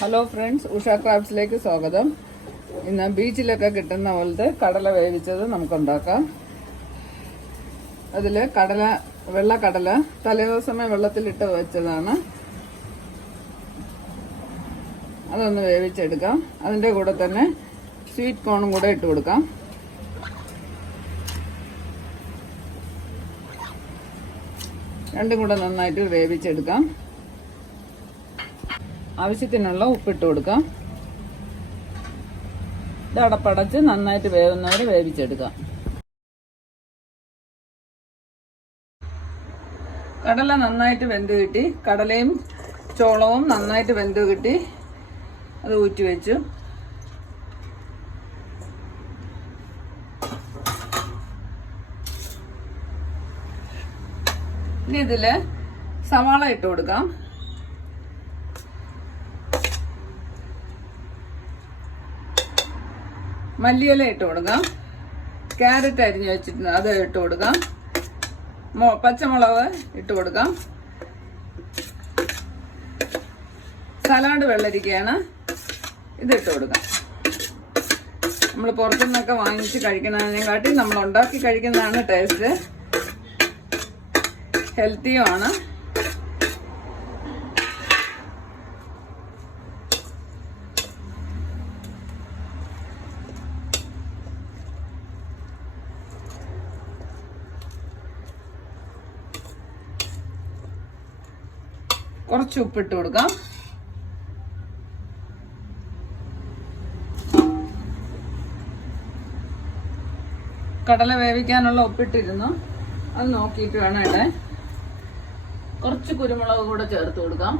Hello friends, Usha ക്രാഫ്റ്റ്സിലേക്ക് സ്വാഗതം. ഇന്ന് ബീച്ചിലൊക്കെ കിട്ടുന്ന പോലത്തെ കടല വേവിച്ചത് നമുക്കുണ്ടാക്കാം. അതിൽ വെള്ളക്കടല തലേദിവസമേ വെള്ളത്തിലിട്ട് വെച്ചതാണ്. അതൊന്ന് വേവിച്ചെടുക്കാം. അതിൻ്റെ കൂടെ തന്നെ സ്വീറ്റ് കോണും കൂടെ ഇട്ട് കൊടുക്കാം. രണ്ടും കൂടെ നന്നായിട്ട് വേവിച്ചെടുക്കാം. ആവശ്യത്തിനുള്ള ഉപ്പിട്ട് കൊടുക്കാം. ഇത് അടപ്പടച്ച് നന്നായിട്ട് വേവുന്നവരെ വേവിച്ചെടുക്കാം. കടല നന്നായിട്ട് വെന്ത് കിട്ടി. കടലയും ചോളവും നന്നായിട്ട് വെന്ത് കിട്ടി. അത് ഊറ്റി വെച്ചു. ഇനി ഇതില് സവാള ഇട്ട് കൊടുക്കാം. മല്ലിയില ഇട്ട് കൊടുക്കാം. ക്യാരറ്റ് അരിഞ്ഞ് വെച്ചിട്ടുണ്ട്, അത് ഇട്ട് കൊടുക്കാം. പച്ചമുളക് ഇട്ട് കൊടുക്കാം. സലാഡ് വെള്ളരിക്കയാണ്, ഇതിട്ട് കൊടുക്കാം. നമ്മൾ പുറത്തുനിന്നൊക്കെ വാങ്ങിച്ച് കഴിക്കുന്നതിനെക്കാട്ടി നമ്മൾ ഉണ്ടാക്കി കഴിക്കുന്നതാണ് ടേസ്റ്റ്. ഹെൽത്തിയുമാണ്. കുറച്ച് ഉപ്പിട്ട് കൊടുക്കാം. കടല വേവിക്കാനുള്ള ഉപ്പിട്ടിരുന്നു, അത് നോക്കിയിട്ട് വേണം ഇടാൻ. കുറച്ച് കുരുമുളക് കൂടെ ചേർത്ത് കൊടുക്കാം.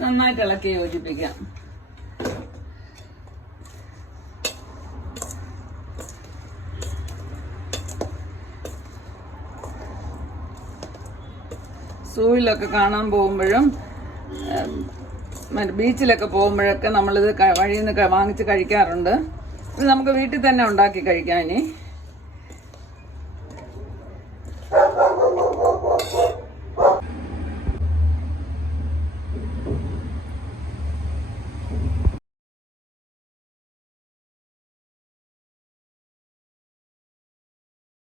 നന്നായിട്ട് ഇളക്കി യോജിപ്പിക്കാം. സൂയിലൊക്കെ കാണാൻ പോകുമ്പോഴും ബീച്ചിലൊക്കെ പോകുമ്പോഴൊക്കെ നമ്മളിത് വഴിയിൽ നിന്ന് വാങ്ങിച്ച് കഴിക്കാറുണ്ട്. ഇത് നമുക്ക് വീട്ടിൽ തന്നെ ഉണ്ടാക്കി കഴിക്കാം. ഇനി